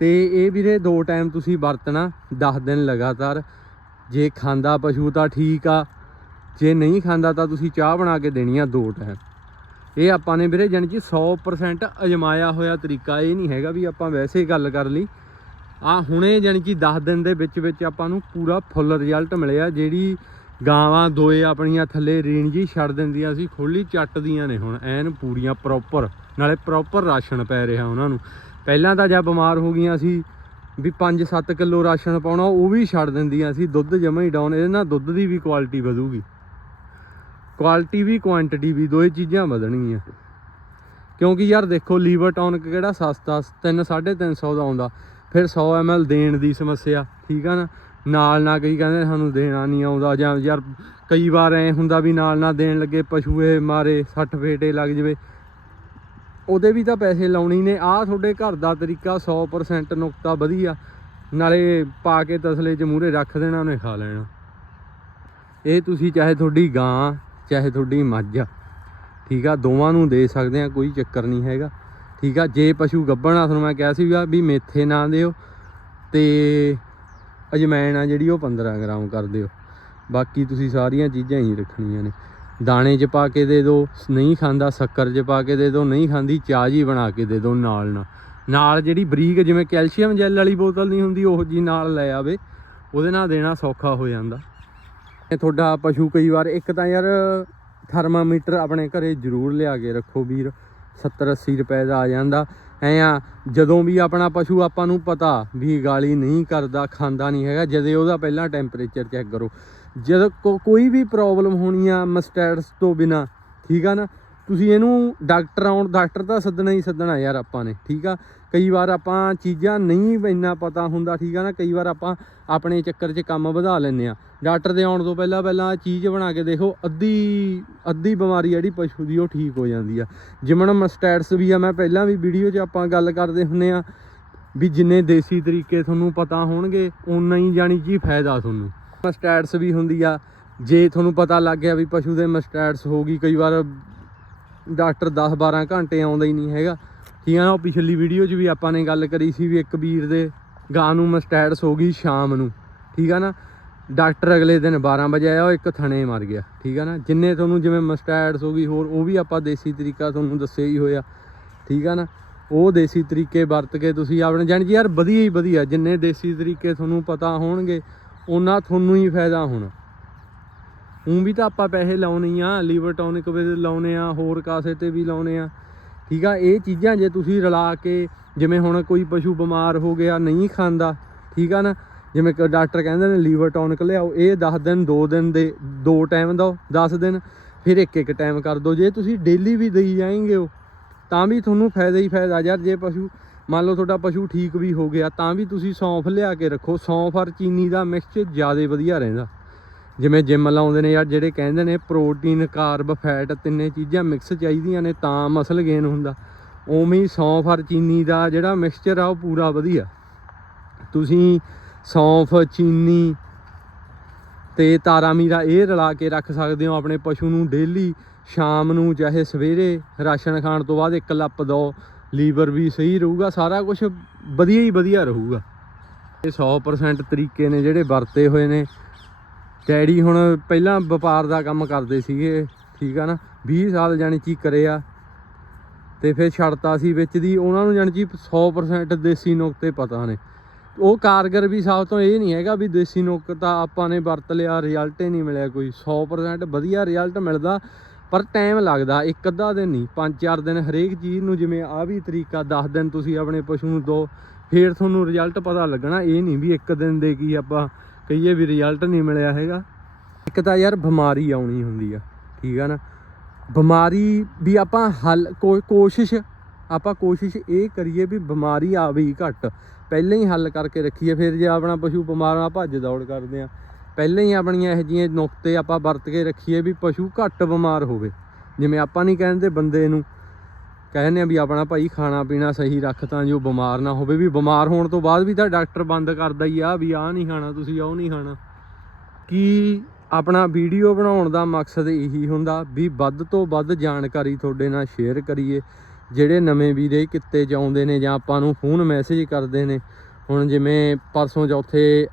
ਤੇ ਇਹ ਵੀਰੇ ਦੋ ਟਾਈਮ ਤੁਸੀਂ ਵਰਤਣਾ 10 ਦਿਨ ਲਗਾਤਾਰ। ਜੇ ਖਾਂਦਾ ਪਸ਼ੂ ਤਾਂ ਠੀਕ ਆ, ਜੇ ਨਹੀਂ ਖਾਂਦਾ ਤਾਂ ਤੁਸੀਂ ਚਾਹ ਬਣਾ ਕੇ ਦੇਣੀ ਆ ਦੋ ਟਾਈਮ ਇਹ ਆਪਾਂ ਨੇ ਵੀਰੇ ਜਾਣੀ ਕਿ 100% ਅਜਮਾਇਆ ਹੋਇਆ ਤਰੀਕਾ, ਇਹ ਨਹੀਂ ਹੈਗਾ ਵੀ ਆਪਾਂ ਵੈਸੇ ਗੱਲ ਕਰ ਲਈ। ਆ ਹੁਣੇ ਜਾਣੀ ਕਿ 10 ਦਿਨ ਦੇ ਵਿੱਚ ਵਿੱਚ ਆਪਾਂ ਨੂੰ ਪੂਰਾ ਫੁੱਲ ਰਿਜ਼ਲਟ ਮਿਲਿਆ, ਜਿਹੜੀ ਗਾਵਾਂ ਦੋਏ ਆਪਣੀਆਂ ਥੱਲੇ ਰੀਣ ਜੀ ਛੱਡ ਦਿੰਦੀਆਂ ਸੀ ਖੋਲੀ ਚੱਟਦੀਆਂ ਨੇ ਹੁਣ, ਐਨ ਪੂਰੀਆਂ ਪ੍ਰੋਪਰ ਨਾਲੇ ਪ੍ਰੋਪਰ ਰਾਸ਼ਨ ਪੈ ਰਿਹਾ ਉਹਨਾਂ ਨੂੰ। ਪਹਿਲਾਂ ਤਾਂ ਜਦ ਬਿਮਾਰ ਹੋ ਗਈਆਂ ਸੀ ਵੀ 5-7 ਕਿਲੋ ਰਾਸ਼ਨ ਪਾਉਣਾ, ਉਹ ਵੀ ਛੱਡ ਦਿੰਦੀਆਂ ਸੀ, ਦੁੱਧ ਜਮਾ ਹੀ ਡਾਊਨ ਇਹਦੇ ਨਾਲ ਦੁੱਧ ਦੀ ਵੀ ਕੁਆਲਿਟੀ ਵਧੂਗੀ। ਕੁਆਲਿਟੀ ਵੀ ਕੁਆਂਟੀਟੀ ਵੀ ਦੋਏ ਚੀਜ਼ਾਂ ਵਧਣਗੀਆਂ। ਕਿਉਂਕਿ ਯਾਰ ਦੇਖੋ, ਲੀਵਰ ਟੌਨਿਕ ਕਿਹੜਾ ਸਸਤਾ 3 350 ਦਾ ਆਉਂਦਾ। ਫਿਰ 100 ml ਦੇਣ ਦੀ ਸਮੱਸਿਆ, ਠੀਕ ਆ ਨਾ? ਨਾਲ ਨਾ ਕਈ ਕਹਿੰਦੇ ਸਾਨੂੰ ਦੇਣਾ ਨਹੀਂ ਆਉਂਦਾ, ਜਾਂ ਯਾਰ ਕਈ ਵਾਰ ਐ ਹੁੰਦਾ ਵੀ ਨਾਲ ਨਾ ਦੇਣ ਲੱਗੇ ਪਸ਼ੂਏ ਮਾਰੇ, ਸੱਟ ਫੇਟੇ ਲੱਗ ਜਵੇ। ਉਹਦੇ ਵੀ ਤਾਂ ਪੈਸੇ ਲਾਉਣੀ ਨੇ। ਆਹ ਤੁਹਾਡੇ ਘਰ ਦਾ ਤਰੀਕਾ 100% ਨੁਕਤਾ ਵਧੀਆ। ਨਾਲੇ ਪਾ ਕੇ ਤਸਲੇ 'ਚ ਮੂਹਰੇ ਰੱਖ ਦੇਣਾ, ਉਹਨੇ ਖਾ ਲੈਣਾ। ਇਹ ਤੁਸੀਂ ਚਾਹੇ ਤੁਹਾਡੀ ਗਾਂ ਚਾਹੇ ਤੁਹਾਡੀ ਮੱਝ ਆ। ਠੀਕ ਆ, ਦੋਵਾਂ ਨੂੰ ਦੇ ਸਕਦੇ ਆ, ਕੋਈ ਚੱਕਰ ਨਹੀਂ ਹੈਗਾ। ਠੀਕ ਆ, ਜੇ ਪਸ਼ੂ ਗੱਭਣ ਆ, ਤੁਹਾਨੂੰ ਮੈਂ ਕਿਹਾ ਸੀਗਾ ਵੀ ਮੇਥੇ ਨਾ ਦਿਓ ਤੇ ਅਜਮੈਣ ਆ ਜਿਹੜੀ, ਉਹ 15 ਗ੍ਰਾਮ ਕਰ ਦਿਓ। ਬਾਕੀ ਤੁਸੀਂ ਸਾਰੀਆਂ ਚੀਜ਼ਾਂ ਹੀ ਰੱਖਣੀਆਂ ਨੇ। ਦਾਣੇ 'ਚ ਪਾ ਕੇ ਦੇ ਦਿਓ ਨਹੀਂ ਖਾਂਦਾ, ਸ਼ੱਕਰ 'ਚ ਪਾ ਕੇ ਦੇ ਦਿਓ ਨਹੀਂ ਖਾਂਦੀ, ਚਾਹ ਜੀ ਬਣਾ ਕੇ ਦੇ ਦਿਓ ਨਾਲ ਨਾਲ। ਨਾਲ ਜਿਹੜੀ ਬਰੀਕ, ਜਿਵੇਂ ਕੈਲਸ਼ੀਅਮ ਜੈਲ ਵਾਲੀ ਬੋਤਲ ਨਹੀਂ ਹੁੰਦੀ, ਉਹ ਜੀ ਨਾਲ ਲੈ ਆਵੇ, ਉਹਦੇ ਨਾਲ ਦੇਣਾ ਸੌਖਾ ਹੋ ਜਾਂਦਾ। ਤੁਹਾਡਾ ਪਸ਼ੂ ਕਈ ਵਾਰ ਇੱਕ ਤਾਂ ਯਾਰ ਥਰਮਾਮੀਟਰ ਆਪਣੇ ਘਰੇ ਜ਼ਰੂਰ ਲਿਆ ਕੇ ਰੱਖੋ ਵੀਰ 70 80 ਰੁਪਏ ਦਾ ਆ ਜਾਂਦਾ। ਐ ਆ, ਜਦੋਂ ਵੀ ਆਪਣਾ ਪਸ਼ੂ ਆਪਾਂ ਨੂੰ ਪਤਾ ਵੀ ਗਾਲੀ ਨਹੀਂ ਕਰਦਾ, ਖਾਂਦਾ ਨਹੀਂ ਹੈਗਾ, ਜਦੇ ਉਹਦਾ ਪਹਿਲਾਂ ਟੈਂਪਰੇਚਰ ਚੈੱਕ ਕਰੋ। ਜਦ ਕੋ- ਕੋਈ ਵੀ ਪ੍ਰੋਬਲਮ ਹੋਣੀ ਆ ਮਸਟੈਟਸ ਤੋਂ ਬਿਨਾ, ਠੀਕ ਆ ਨਾ? ਤੁਸੀਂ ਇਹਨੂੰ ਡਾਕਟਰ ਆਉਣ ਡਾਕਟਰ ਤਾਂ ਸੱਦਣਾ ਹੀ ਸੱਦਣਾ ਯਾਰ ਆਪਾਂ ਨੇ, ਠੀਕ ਆ? ਕਈ ਵਾਰ ਆਪਾਂ ਚੀਜ਼ਾਂ ਨਹੀਂ ਇੰਨਾ ਪਤਾ ਹੁੰਦਾ, ਠੀਕ ਆ ਨਾ, ਕਈ ਵਾਰ ਆਪਾਂ ਆਪਣੇ ਚੱਕਰ 'ਚ ਕੰਮ ਵਧਾ ਲੈਂਦੇ ਆ ਡਾਕਟਰ ਦੇ ਆਉਣ ਤੋਂ ਪਹਿਲਾਂ ਪਹਿਲਾਂ ਚੀਜ਼ ਬਣਾ ਕੇ ਦੇਖੋ, ਅੱਧੀ ਅੱਧੀ ਬਿਮਾਰੀ ਜਿਹੜੀ ਪਸ਼ੂ ਦੀ ਉਹ ਠੀਕ ਹੋ ਜਾਂਦੀ ਆ। ਜਿਮਣ ਮਸਟੈਟਸ ਵੀ ਆ, ਮੈਂ ਪਹਿਲਾਂ ਵੀ ਵੀਡੀਓ 'ਚ ਆਪਾਂ ਗੱਲ ਕਰਦੇ ਹੁੰਨੇ ਆ ਵੀ ਜਿੰਨੇ ਦੇਸੀ ਤਰੀਕੇ ਤੁਹਾਨੂੰ ਪਤਾ ਹੋਣਗੇ ਉਨਾ ਹੀ ਜਾਣੀ ਜੀ ਫਾਇਦਾ ਤੁਹਾਨੂੰ। ਮਸਟੈਟਸ ਵੀ ਹੁੰਦੀ ਆ, ਜੇ ਤੁਹਾਨੂੰ ਪਤਾ ਲੱਗ ਗਿਆ ਵੀ ਪਸ਼ੂ ਦੇ ਮਸਟੈਟਸ ਹੋ ਗਈ, ਕਈ ਵਾਰ ਡਾਕਟਰ 10 12 ਘੰਟੇ ਆਉਂਦਾ ਹੀ ਨਹੀਂ ਹੈਗਾ। ਠੀਕ ਹੈ ਨਾ, ਉਹ ਪਿਛਲੀ ਵੀਡੀਓ 'ਚ ਵੀ ਆਪਾਂ ਨੇ ਗੱਲ ਕਰੀ ਸੀ ਵੀ ਇੱਕ ਵੀਰ ਦੇ ਗਾਂ ਨੂੰ ਮਸਟੈਡਸ ਹੋ ਗਈ ਸ਼ਾਮ ਨੂੰ, ਠੀਕ ਆ ਨਾ? ਡਾਕਟਰ ਅਗਲੇ ਦਿਨ 12 ਵਜੇ ਆਇਆ, ਉਹ ਇੱਕ ਥਣੇ ਮਰ ਗਿਆ, ਠੀਕ ਹੈ ਨਾ? ਜਿੰਨੇ ਤੁਹਾਨੂੰ ਜਿਵੇਂ ਮਸਟੈਡਸ ਹੋ ਗਈ, ਹੋਰ ਉਹ ਵੀ ਆਪਾਂ ਦੇਸੀ ਤਰੀਕਾ ਤੁਹਾਨੂੰ ਦੱਸਿਆ ਹੀ ਹੋਇਆ, ਠੀਕ ਹੈ ਨਾ? ਉਹ ਦੇਸੀ ਤਰੀਕੇ ਵਰਤ ਕੇ ਤੁਸੀਂ ਆਪਣੇ, ਜਾਣੀ ਜੀ ਯਾਰ ਵਧੀਆ ਹੀ ਵਧੀਆ, ਜਿੰਨੇ ਦੇਸੀ ਤਰੀਕੇ ਤੁਹਾਨੂੰ ਪਤਾ ਹੋਣਗੇ, ਉਹਨਾਂ ਤੁਹਾਨੂੰ ਹੀ ਫਾਇਦਾ ਹੋਣਾ। ਊਂ ਵੀ ਤਾਂ ਆਪਾਂ ਪੈਸੇ ਲਾਉਣੇ ਹੀ ਆ, ਲੀਵਰ ਟੌਨਿਕ ਵੀ ਲਾਉਣੇ ਆ, ਹੋਰ ਕਾਸੇ ਤੇ ਵੀ ਲਾਉਣੇ ਆ। ਠੀਕ ਆ, ਇਹ ਚੀਜ਼ਾਂ ਜੇ ਤੁਸੀਂ ਰਲਾ ਕੇ ਜਿਵੇਂ ਹੁਣ ਕੋਈ ਪਸ਼ੂ ਬਿਮਾਰ ਹੋ ਗਿਆ, ਨਹੀਂ ਖਾਂਦਾ, ਠੀਕ ਆ ਨਾ, ਜਿਵੇਂ ਕਿ ਡਾਕਟਰ ਕਹਿੰਦੇ ਨੇ ਲੀਵਰ ਟੌਨਿਕ ਲਿਆਓ, ਇਹ 10 ਦਿਨ 2 ਦਿਨ ਦੇ, ਦੋ ਟਾਈਮ ਦਿਓ 10 ਦਿਨ, ਫਿਰ ਇੱਕ ਇੱਕ ਟਾਈਮ ਕਰ ਦਿਓ, ਜੇ ਤੁਸੀਂ ਡੇਲੀ ਵੀ ਦੇਈ ਜਾਏਂਗੇ ਉਹ, ਤਾਂ ਵੀ ਤੁਹਾਨੂੰ ਫਾਇਦਾ ਹੀ ਫਾਇਦਾ ਯਾਰ, ਜੇ ਪਸ਼ੂ, ਮੰਨ ਲਓ ਤੁਹਾਡਾ ਪਸ਼ੂ ਠੀਕ ਵੀ ਹੋ ਗਿਆ, ਤਾਂ ਵੀ ਤੁਸੀਂ ਸੌਂਫ ਲਿਆ ਕੇ ਰੱਖੋ, ਸੌਂਫ ਔਰ ਚੀਨੀ ਦਾ ਮਿਕਸਚਰ ਜ਼ਿਆਦਾ ਵਧੀਆ ਰਹਿੰਦਾ। ਜਿਵੇਂ ਜਿਮ ਲਾਉਂਦੇ ਨੇ ਯਾਰ ਜਿਹੜੇ ਕਹਿੰਦੇ ਨੇ ਪ੍ਰੋਟੀਨ ਕਾਰਬ ਫੈਟ ਤਿੰਨੇ ਚੀਜ਼ਾਂ ਮਿਕਸ ਚਾਹੀਦੀਆਂ ਨੇ ਤਾਂ ਮਸਲ ਗੇਨ ਹੁੰਦਾ। ਉਵੇਂ ਹੀ ਸੌਂਫ ਔਰ ਚੀਨੀ ਦਾ ਜਿਹੜਾ ਮਿਕਸਚਰ ਆ ਉਹ ਪੂਰਾ ਵਧੀਆ। ਤੁਸੀਂ ਸੌਂਫ, ਚੀਨੀ ਤੇ ਤਾਰਾ ਮੀਰਾ ਇਹ ਰਲਾ ਕੇ ਰੱਖ ਸਕਦੇ ਹੋ ਆਪਣੇ ਪਸ਼ੂ ਨੂੰ ਡੇਲੀ ਸ਼ਾਮ ਨੂੰ ਚਾਹੇ ਸਵੇਰੇ ਰਾਸ਼ਨ ਖਾਣ ਤੋਂ ਬਾਅਦ ਇੱਕ ਲੱਪ ਦਿਓ ਲੀਵਰ ਵੀ ਸਹੀ ਰਹੂਗਾ, ਸਾਰਾ ਕੁਝ ਵਧੀਆ ਹੀ ਵਧੀਆ ਰਹੂਗਾ। ਇਹ 100% ਤਰੀਕੇ ਨੇ ਜਿਹੜੇ ਵਰਤੇ ਹੋਏ ਨੇ। ਡੈਡੀ ਹੁਣ ਪਹਿਲਾਂ ਵਪਾਰ ਦਾ ਕੰਮ ਕਰਦੇ ਸੀਗੇ, ਠੀਕ ਆ ਨਾ? 20 ਸਾਲ ਜਾਣੀ ਚੀ ਕਰਿਆ ਤੇ ਫਿਰ ਛੱਡਤਾ ਸੀ ਵਿੱਚ ਦੀ, ਉਹਨਾਂ ਨੂੰ ਜਾਣੀ ਚੀ 100% ਦੇਸੀ ਨੁਕਤੇ ਪਤਾ ਨੇ। ਉਹ ਕਾਰਗਰ ਵੀ ਸਭ ਤੋਂ ਇਹ ਨਹੀਂ ਹੈਗਾ ਵੀ ਦੇਸੀ ਨੁਕਤਾ ਆਪਾਂ ਨੇ ਵਰਤ ਲਿਆ, ਰਿਜ਼ਲਟ ਹੀ ਨਹੀਂ ਮਿਲਿਆ ਕੋਈ। 100% ਵਧੀਆ ਰਿਜ਼ਲਟ ਮਿਲਦਾ, ਪਰ ਟਾਈਮ ਲੱਗਦਾ, ਇੱਕ ਅੱਧਾ ਦਿਨ ਨਹੀਂ, ਪੰਜ ਚਾਰ ਦਿਨ ਹਰੇਕ ਚੀਜ਼ ਨੂੰ ਜਿਵੇਂ ਆ ਵੀ ਤਰੀਕਾ 10 ਦਿਨ ਤੁਸੀਂ ਆਪਣੇ ਪਸ਼ੂ ਨੂੰ ਦੋ, ਫੇਰ ਤੁਹਾਨੂੰ ਰਿਜ਼ਲਟ ਪਤਾ ਲੱਗਣਾ, ਇਹ ਨਹੀਂ ਵੀ ਇੱਕ ਦਿਨ ਦੇ ਕੀ ਆਪਾਂ ਕਹੀਏ ਵੀ ਰਿਜ਼ਲਟ ਨਹੀਂ ਮਿਲਿਆ ਹੈਗਾ। ਇੱਕ ਤਾਂ ਯਾਰ ਬਿਮਾਰੀ ਆਉਣੀ ਹੁੰਦੀ ਆ, ਠੀਕ ਆ ਨਾ? ਬਿਮਾਰੀ ਵੀ ਆਪਾਂ ਹੱਲ ਕੋ- ਕੋਸ਼ਿਸ਼, ਆਪਾਂ ਕੋਸ਼ਿਸ਼ ਇਹ ਕਰੀਏ ਵੀ ਬਿਮਾਰੀ ਆਵੇ ਹੀ ਘੱਟ। ਪਹਿਲਾਂ ਹੀ ਹੱਲ ਕਰਕੇ ਰੱਖੀਏ, ਫਿਰ ਜੇ ਆਪਣਾ ਪਸ਼ੂ ਬਿਮਾਰ ਆ ਭੱਜ ਦੌੜ ਕਰਦੇ ਆ। ਪਹਿਲਾਂ ਹੀ ਆਪਣੀਆਂ ਇਹੋ ਜਿਹੀਆਂ ਨੁਕਤੇ ਆਪਾਂ ਵਰਤ ਕੇ ਰੱਖੀਏ ਵੀ ਪਸ਼ੂ ਘੱਟ ਬਿਮਾਰ ਹੋਵੇ। ਜਿਵੇਂ ਆਪਾਂ ਨਹੀਂ ਕਹਿੰਦੇ ਬੰਦੇ ਨੂੰ ਕਹਿੰਦੇ ਆ ਵੀ ਆਪਣਾ ਭਾਈ ਖਾਣਾ ਪੀਣਾ ਸਹੀ ਰੱਖ ਤਾਂ ਜੋ ਬਿਮਾਰ ਨਾ ਹੋਵੇ, ਵੀ ਬਿਮਾਰ ਹੋਣ ਤੋਂ ਬਾਅਦ ਵੀ ਤਾਂ ਡਾਕਟਰ ਬੰਦ ਕਰਦਾ ਹੀ ਆ, ਵੀ ਆਹ ਨਹੀਂ ਖਾਣਾ, ਤੁਸੀਂ ਉਹ ਨਹੀਂ ਖਾਣਾ। ਕੀ ਆਪਣਾ ਵੀਡੀਓ ਬਣਾਉਣ ਦਾ ਮਕਸਦ ਇਹੀ ਹੁੰਦਾ ਵੀ ਵੱਧ ਤੋਂ ਵੱਧ ਜਾਣਕਾਰੀ ਤੁਹਾਡੇ ਨਾਲ ਸ਼ੇਅਰ ਕਰੀਏ, ਜਿਹੜੇ ਨਵੇਂ ਵੀਰੇ ਕਿੱਤੇ ਜਾਉਂਦੇ ਨੇ ਜਾਂ ਆਪਾਂ ਨੂੰ ਫੋਨ ਮੈਸੇਜ ਕਰਦੇ ਨੇ। ਹੁਣ ਜਿਵੇਂ ਪਰਸੋਂ ਚੌਥੇ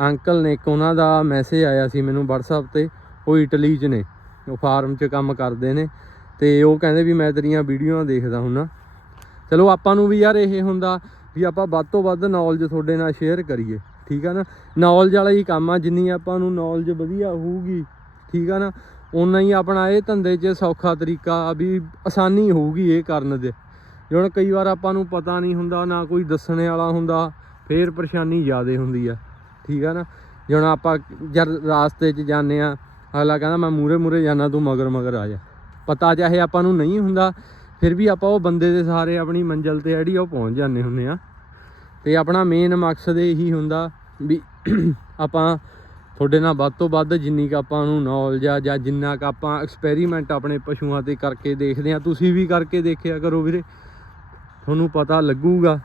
ਅੰਕਲ ਨੇ ਇੱਕ ਉਹਨਾਂ ਦਾ ਮੈਸੇਜ ਆਇਆ ਸੀ ਮੈਨੂੰ WhatsApp ਤੇ, ਉਹ ਇਟਲੀ 'ਚ ਨੇ, ਉਹ ਫਾਰਮ 'ਚ ਕੰਮ ਕਰਦੇ ਨੇ। ਤੇ ਉਹ ਕਹਿੰਦੇ ਵੀ ਮੈਂ ਤੇਰੀਆਂ ਵੀਡੀਓਆਂ ਦੇਖਦਾ ਹੁੰਨਾ। ਚਲੋ ਆਪਾਂ ਨੂੰ ਵੀ ਯਾਰ ਇਹ ਹੁੰਦਾ ਵੀ ਆਪਾਂ ਵੱਧ ਤੋਂ ਵੱਧ ਨੌਲੇਜ ਤੁਹਾਡੇ ਨਾਲ ਸ਼ੇਅਰ ਕਰੀਏ, ਠੀਕ ਆ ਨਾ? ਨੌਲੇਜ ਵਾਲਾ ਹੀ ਕੰਮ ਆ, ਜਿੰਨੀ ਆਪਾਂ ਨੂੰ ਨੌਲੇਜ ਵਧੀਆ ਹੋਊਗੀ, ਠੀਕ ਆ ਨਾ? ਉਨਾ ਹੀ ਆਪਣਾ ਇਹ ਧੰਦੇ 'ਚ ਸੌਖਾ ਤਰੀਕਾ ਵੀ ਆਸਾਨੀ ਹੋਊਗੀ ਇਹ ਕਰਨ ਦੇ। ਜੇ ਹੁਣ ਕਈ ਵਾਰ ਆਪਾਂ ਨੂੰ ਪਤਾ ਨਹੀਂ ਹੁੰਦਾ, ਨਾ ਕੋਈ ਦੱਸਣ ਵਾਲਾ ਹੁੰਦਾ, ਫੇਰ ਪਰੇਸ਼ਾਨੀ ਜ਼ਿਆਦੇ ਹੁੰਦੀ ਆ, ਠੀਕ ਆ ਨਾ? ਜੇ ਆਪਾਂ ਜਦ ਰਾਸਤੇ 'ਚ ਜਾਂਦੇ ਆ, ਅਗਲਾ ਕਹਿੰਦਾ ਮੈਂ ਮੂਰੇ ਮੂਰੇ ਜਾਣਾ ਤੂੰ ਮਗਰ ਮਗਰ ਆ ਜਾ। ਪਤਾ ਚਾਹੇ ਆਪਾਂ ਨੂੰ ਨਹੀਂ ਹੁੰਦਾ, ਫਿਰ ਵੀ ਆਪਾਂ ਉਹ ਬੰਦੇ ਦੇ ਸਾਰੇ ਆਪਣੀ ਮੰਜ਼ਿਲ ਤੇ ਜਿਹੜੀ ਉਹ ਪਹੁੰਚ ਜਾਂਦੇ ਹੁੰਦੇ ਆ। ਤੇ ਆਪਣਾ ਮੇਨ ਮਕਸਦ ਇਹੀ ਹੁੰਦਾ ਵੀ ਆਪਾਂ ਤੁਹਾਡੇ ਨਾਲ ਵੱਧ ਤੋਂ ਵੱਧ ਜਿੰਨੀ ਕੁ ਆਪਾਂ ਨੂੰ ਨੌਲੇਜ ਆ ਜਾਂ ਜਿੰਨਾ ਕੁ ਆਪਾਂ ਐਕਸਪੈਰੀਮੈਂਟ ਆਪਣੇ ਪਸ਼ੂਆਂ ਤੇ ਕਰਕੇ ਦੇਖਦੇ ਆ, ਤੁਸੀਂ ਵੀ ਕਰਕੇ ਦੇਖਿਆ ਕਰੋ ਵੀਰੇ। ਤੁਹਾਨੂੰ ਪਤਾ ਲੱਗੂਗਾ।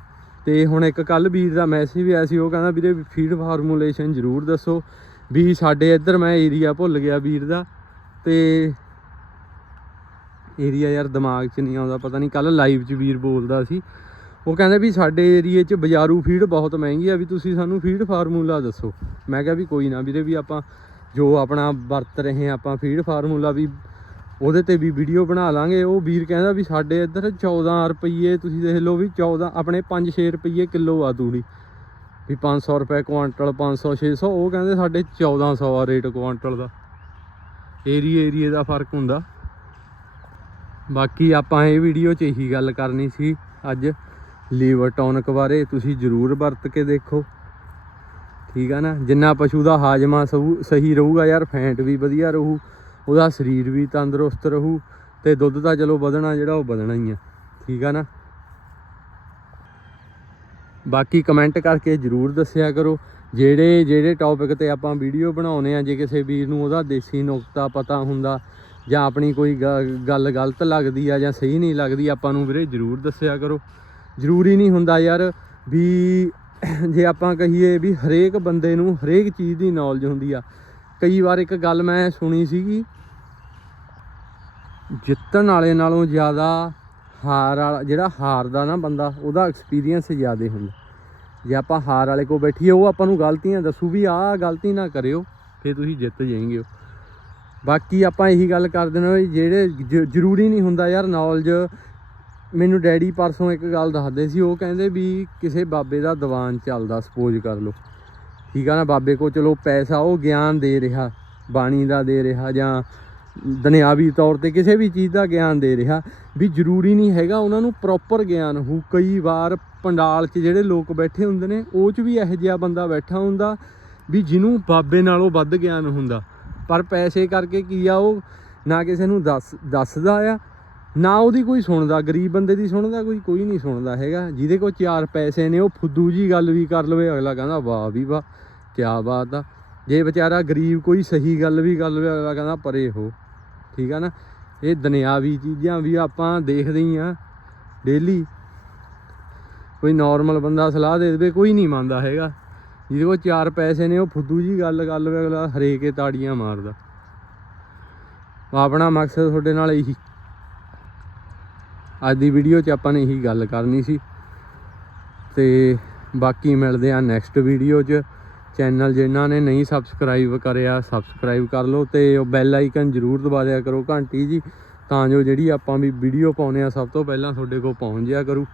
ਤੇ ਹੁਣ ਇੱਕ ਕੱਲ ਵੀਰ ਦਾ ਮੈਸੇਜ ਵੀ ਆਇਆ ਸੀ, ਉਹ ਕਹਿੰਦਾ ਵੀਰੇ ਫੀਡ ਫਾਰਮੂਲੇਸ਼ਨ ਜ਼ਰੂਰ ਦੱਸੋ ਵੀ ਸਾਡੇ ਇੱਧਰ ਮੈਂ ਏਰੀਆ ਭੁੱਲ ਗਿਆ ਵੀਰ ਦਾ। ਤੇ ਏਰੀਆ ਯਾਰ ਦਿਮਾਗ 'ਚ ਨਹੀਂ ਆਉਂਦਾ, ਪਤਾ ਨਹੀਂ ਕੱਲ ਲਾਈਵ 'ਚ ਵੀਰ ਬੋਲਦਾ ਸੀ। ਉਹ ਕਹਿੰਦੇ ਵੀ ਸਾਡੇ ਏਰੀਏ 'ਚ ਬਾਜ਼ਾਰੂ ਫੀਡ ਬਹੁਤ ਮਹਿੰਗੀ ਆ, ਵੀ ਤੁਸੀਂ ਸਾਨੂੰ ਫੀਡ ਫਾਰਮੂਲਾ ਦੱਸੋ। ਮੈਂ ਕਿਹਾ ਵੀ ਕੋਈ ਨਾ ਵੀਰੇ, ਵੀ ਆਪਾਂ ਜੋ ਆਪਣਾ ਵਰਤ ਰਹੇ ਹਾਂ, ਆਪਾਂ ਫੀਡ ਫਾਰਮੂਲਾ ਵੀ ਉਹਦੇ ਤੇ ਵੀ ਵੀਡੀਓ ਬਣਾ ਲਾਂਗੇ। ਉਹ ਵੀਰ ਕਹਿੰਦਾ ਵੀ ਸਾਡੇ ਇੱਧਰ 14 ਰੁਪਏ ਤੁਸੀਂ ਦੇਖ ਲਓ ਵੀ 14 ਆਪਣੇ 5-6 ਰੁਪਏ ਕਿਲੋ ਆ ਤੂੜੀ। ਵੀ 500 ਰੁਪਏ ਕੁਆਂਟਲ 500 600 ਉਹ ਕਹਿੰਦੇ ਸਾਡੇ 1400 ਆ ਰੇਟ ਕੁਆਂਟਲ ਦਾ। ਏਰੀਏ ਏਰੀਏ ਦਾ ਫ਼ਰਕ ਹੁੰਦਾ। ਬਾਕੀ ਆਪਾਂ ਇਹ ਵੀਡੀਓ 'ਚ ਇਹੀ ਗੱਲ ਕਰਨੀ ਸੀ, ਅੱਜ ਲੀਵਰ ਟੌਨਿਕ ਬਾਰੇ ਤੁਸੀਂ ਜ਼ਰੂਰ ਵਰਤ ਕੇ ਦੇਖੋ। ਠੀਕ ਆ ਨਾ? ਜਿੰਨਾ ਪਸ਼ੂ ਦਾ ਹਾਜ਼ਮਾ ਸਹੂ- ਸਹੀ ਰਹੂਗਾ ਯਾਰ, ਫੈਂਟ ਵੀ ਵਧੀਆ ਰਹੂ, ਉਹਦਾ ਸਰੀਰ ਵੀ ਤੰਦਰੁਸਤ ਰਹੂ, ਤੇ ਦੁੱਧ ਤਾਂ ਚਲੋ ਵਧਣਾ ਜਿਹੜਾ ਉਹ ਵਧਣਾ ਹੀ ਆ। ਠੀਕ ਆ ਨਾ? ਬਾਕੀ ਕਮੈਂਟ ਕਰਕੇ ਜਰੂਰ ਦੱਸਿਆ ਕਰੋ, ਜਿਹੜੇ ਜਿਹੜੇ ਟੌਪਿਕ ਤੇ ਆਪਾਂ ਵੀਡੀਓ ਬਣਾਉਨੇ ਆ, ਜੇ ਕਿਸੇ ਵੀਰ ਨੂੰ ਉਹਦਾ ਦੇਸੀ ਨੁਕਤਾ ਪਤਾ ਹੁੰਦਾ ਜਾਂ ਆਪਣੀ ਕੋਈ ਗ- ਗੱਲ ਗਲਤ ਲੱਗਦੀ ਆ ਜਾਂ ਸਹੀ ਨਹੀਂ ਲੱਗਦੀ, ਆਪਾਂ ਨੂੰ ਵੀਰੇ ਜਰੂਰ ਦੱਸਿਆ ਕਰੋ। ਜ਼ਰੂਰੀ ਨਹੀਂ ਹੁੰਦਾ ਯਾਰ ਵੀ ਜੇ ਆਪਾਂ ਕਹੀਏ ਵੀ ਹਰੇਕ ਬੰਦੇ ਨੂੰ ਹਰੇਕ ਚੀਜ਼ ਦੀ ਨੌਲੇਜ ਹੁੰਦੀ ਆ। ਕਈ ਵਾਰ ਇੱਕ ਗੱਲ ਮੈਂ ਸੁਣੀ ਸੀਗੀ, ਜਿੱਤਣ ਵਾਲੇ ਨਾਲੋਂ ਜ਼ਿਆਦਾ ਹਾਰ ਵਾਲਾ, ਜਿਹੜਾ ਹਾਰਦਾ ਨਾ ਬੰਦਾ, ਉਹਦਾ ਐਕਸਪੀਰੀਅੰਸ ਜ਼ਿਆਦਾ ਹੁੰਦਾ। ਜੇ ਆਪਾਂ ਹਾਰ ਵਾਲੇ ਕੋਲ ਬੈਠੀਏ, ਉਹ ਆਪਾਂ ਨੂੰ ਗਲਤੀਆਂ ਦੱਸੂ ਵੀ ਆਹ ਗਲਤੀ ਨਾ ਕਰਿਓ ਫੇ ਤੁਸੀਂ ਜਿੱਤ ਜਾਏਂਗੇ ਬਾਕੀ ਆਪਾਂ ਇਹੀ ਗੱਲ ਕਰ ਦੇਣਾ ਵੀ ਜਿਹੜੇ ਜ- ਜ਼ਰੂਰੀ ਨਹੀਂ ਹੁੰਦਾ ਯਾਰ ਨੌਲੇਜ ਮੈਨੂੰ ਡੈਡੀ ਪਰਸੋਂ ਇੱਕ ਗੱਲ ਦੱਸਦੇ ਸੀ, ਉਹ ਕਹਿੰਦੇ ਵੀ ਕਿਸੇ ਬਾਬੇ ਦਾ ਦੀਵਾਨ ਚੱਲਦਾ ਸਪੋਜ਼ ਕਰ ਲਓ। ਠੀਕ ਆ ਨਾ, ਬਾਬੇ ਕੋ ਚਲੋ ਪੈਸਾ, ਉਹ ਗਿਆਨ ਦੇ ਰਿਹਾ, ਬਾਣੀ ਦਾ ਦੇ ਰਿਹਾ ਜਾਂ ਦੁਨਿਆਵੀ ਤੌਰ ਤੇ ਕਿਸੇ ਵੀ ਚੀਜ਼ ਦਾ ਗਿਆਨ ਦੇ ਰਿਹਾ, ਵੀ ਜ਼ਰੂਰੀ ਨਹੀਂ ਹੈਗਾ ਉਹਨਾਂ ਨੂੰ ਪ੍ਰੋਪਰ ਗਿਆਨ ਹੋ ਕਈ ਵਾਰ ਪੰਡਾਲ 'ਚ ਜਿਹੜੇ ਲੋਕ ਬੈਠੇ ਹੁੰਦੇ ਨੇ, ਉਹ 'ਚ ਵੀ ਇਹੋ ਜਿਹਾ ਬੰਦਾ ਬੈਠਾ ਹੁੰਦਾ ਵੀ ਜਿਹਨੂੰ ਬਾਬੇ ਨਾਲੋਂ ਵੱਧ ਗਿਆਨ ਹੁੰਦਾ। ਪਰ ਪੈਸੇ ਕਰਕੇ ਕੀ ਆ ਉਹ ਨਾ ਕਿਸੇ ਨੂੰ ਦੱਸ, ਦੱਸਦਾ ਆ, ਨਾ ਉਹਦੀ ਕੋਈ ਸੁਣਦਾ, ਗਰੀਬ ਬੰਦੇ ਦੀ ਸੁਣਦਾ ਕੋਈ ਕੋਈ ਨਹੀਂ ਸੁਣਦਾ ਹੈਗਾ। ਜਿਹਦੇ ਕੋਲ ਚਾਰ ਪੈਸੇ ਨੇ, ਉਹ ਫੁੱਦੂ ਜੀ ਗੱਲ ਵੀ ਕਰ ਲਵੇ, ਅਗਲਾ ਕਹਿੰਦਾ, ਵਾਹ ਵੀ ਵਾਹ, ਕਿਆ ਬਾਤ ਆ। ਜੇ ਵਿਚਾਰਾ ਗਰੀਬ ਕੋਈ ਸਹੀ ਗੱਲ ਵੀ ਕਰ ਲਵੇ, ਅਗਲਾ ਕਹਿੰਦਾ, ਪਰੇ ਹੋ। ਠੀਕ ਆ ਨਾ? ਇਹ ਦੁਨਿਆਵੀ ਚੀਜ਼ਾਂ ਵੀ ਆਪਾਂ ਦੇਖਦੇ ਹੀ ਆ ਡੇਲੀ ਕੋਈ ਨਾਰਮਲ ਬੰਦਾ ਸਲਾਹ ਦੇ ਦੇਵੇ, ਕੋਈ ਨਹੀਂ ਮੰਨਦਾ ਹੈਗਾ। ਜਿਹਦੇ ਕੋਲ ਚਾਰ ਪੈਸੇ ਨੇ, ਉਹ ਫੁੱਦੂ ਜੀ ਗੱਲ ਕਰ ਲਵੇ ਅਗਲਾ, ਹਰੇਕੇ ਤਾੜੀਆਂ ਮਾਰਦਾ। ਆਪਣਾ ਮਕਸਦ ਤੁਹਾਡੇ ਨਾਲ ਇਹੀ। ਅੱਜ ਦੀ ਵੀਡੀਓ 'ਚ ਆਪਾਂ ਨੇ ਇਹੀ ਗੱਲ ਕਰਨੀ ਸੀ। ਤੇ ਬਾਕੀ ਮਿਲਦੇ ਆ ਨੈਕਸਟ ਵੀਡੀਓ 'ਚ। ਚੈਨਲ ਜਿਨ੍ਹਾਂ ਨੇ ਨਹੀਂ ਸਬਸਕ੍ਰਾਈਬ ਕਰਿਆ ਸਬਸਕ੍ਰਾਈਬ ਕਰ ਲਓ ਤੇ ਉਹ ਬੈਲ ਆਈਕਨ ਜ਼ਰੂਰ ਦਬਾ ਦਿਆ ਕਰੋ ਘੰਟੀ ਜੀ, ਤਾਂ ਜੋ ਜਿਹੜੀ ਆਪਾਂ ਵੀ ਵੀਡੀਓ ਪਾਉਨੇ ਆ ਸਭ ਤੋਂ ਪਹਿਲਾਂ ਤੁਹਾਡੇ ਕੋਲ ਪਹੁੰਚ ਜਿਆ ਕਰੂ।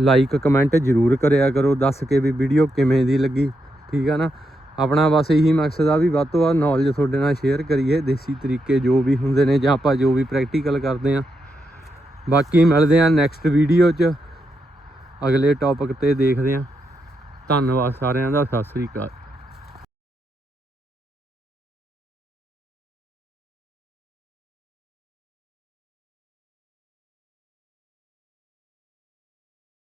ਲਾਈਕ ਕਮੈਂਟ ਜ਼ਰੂਰ ਕਰਿਆ ਕਰੋ, ਦੱਸ ਕੇ ਵੀ ਵੀਡੀਓ ਕਿਵੇਂ ਦੀ ਲੱਗੀ, ਠੀਕ ਆ ਨਾ? ਆਪਣਾ ਬਸ ਇਹੀ ਮਕਸਦ ਆ ਵੀ ਵੱਧ ਤੋਂ ਵੱਧ ਨੌਲੇਜ ਤੁਹਾਡੇ ਨਾਲ ਸ਼ੇਅਰ ਕਰੀਏ, ਦੇਸੀ ਤਰੀਕੇ ਜੋ ਵੀ ਹੁੰਦੇ ਨੇ ਜਾਂ ਆਪਾਂ ਜੋ ਵੀ ਪ੍ਰੈਕਟੀਕਲ ਕਰਦੇ ਆ। ਬਾਕੀ ਮਿਲਦੇ ਆ ਨੈਕਸਟ ਵੀਡੀਓ 'ਚ। ਅਗਲੇ ਟੌਪਿਕ ਤੇ ਦੇਖਦੇ ਆ। ਧੰਨਵਾਦ ਸਾਰਿਆਂ ਦਾ, ਸਤਿ ਸ੍ਰੀ ਅਕਾਲ।